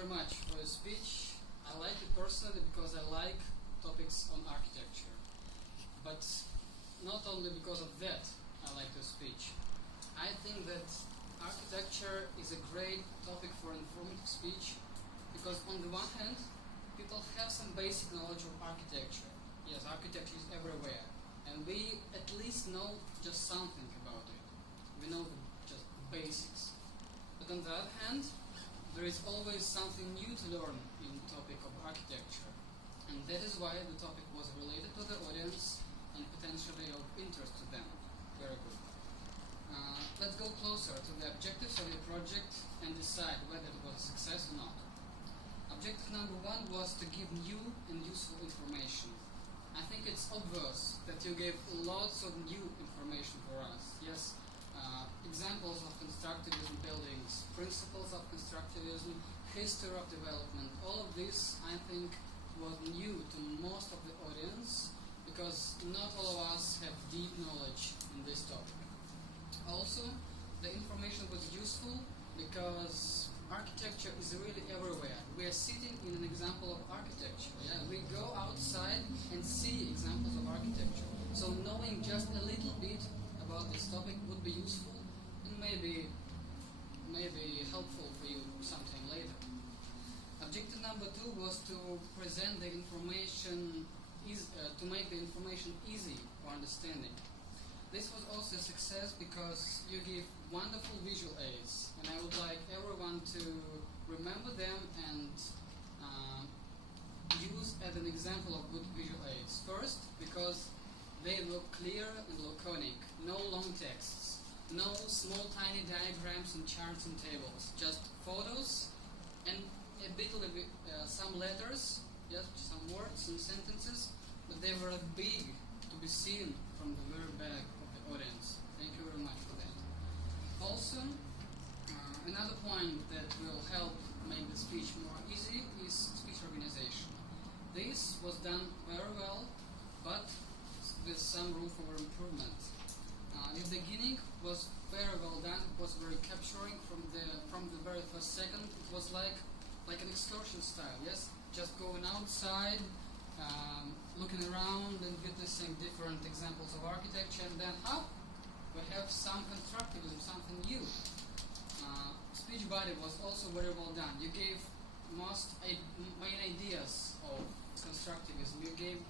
very much for your speech. I like it personally because I like topics on architecture. But not only because of that I like your speech. I think that architecture is a great topic for informative speech because on the one hand, people have some basic knowledge of architecture. Yes, architecture is everywhere. And we at least know just something about it. We know just the basics. But on the other hand, there is always something new to learn in the topic of architecture. And that is why the topic was related to the audience and potentially of interest to them. Very good. Let's go closer to the objectives of your project and decide whether it was a success or not. Objective number 1 was to give new and useful information. I think it's obvious that you gave lots of new information for us. Yes, examples of constructivism buildings, principles of constructivism, history of development. All of this, I think, was new to most of the audience because not all of us have deep knowledge in this topic. Also, the information was useful because architecture is really everywhere. We are sitting in an example of architecture. Yeah? We go outside and see examples of architecture. So knowing just a little bit about this topic would be useful and maybe helpful for you sometime later. Objective number 2 was to present the information, to make the information easy for understanding. This was also a success because you give wonderful visual aids, and I would like everyone to remember them and use as an example of good visual aids. First, because they look clear and laconic, no long texts, no small tiny diagrams and charts and tables, just photos and a bit of some letters, yes, some words and sentences, but they were big to be seen from the very back of the audience. Thank you very much for that. Also, another point that will help make the speech more easy is speech organization. This was done very well, but with some room for improvement. The beginning was very well done, was very capturing from the very first second. It was like an excursion style, yes? Just going outside, looking around and witnessing different examples of architecture, and then we have some constructivism, something new. Speech body was also very well done. You gave most main ideas of constructivism. You gave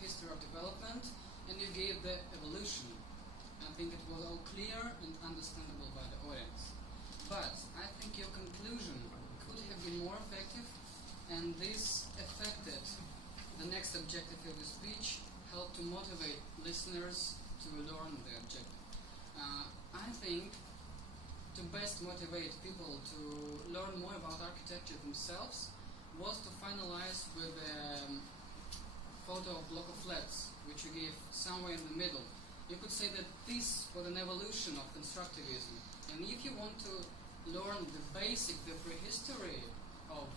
history of development, and you gave the evolution. I think it was all clear and understandable by the audience. But I think your conclusion could have been more effective, and this affected the next objective of the speech, helped to motivate listeners to learn the objective. I think to best motivate people to learn more about architecture themselves was to finalize with a photo of block of flats, which you gave somewhere in the middle. You could say that this was an evolution of constructivism. And if you want to learn the prehistory of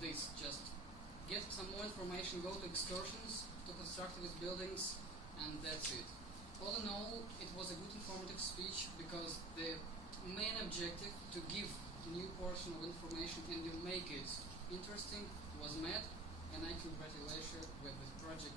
this, just get some more information, go to excursions, to constructivist buildings, and that's it. All in all, it was a good informative speech because the main objective to give a new portion of information and you make it interesting was met, and I congratulate you with this project.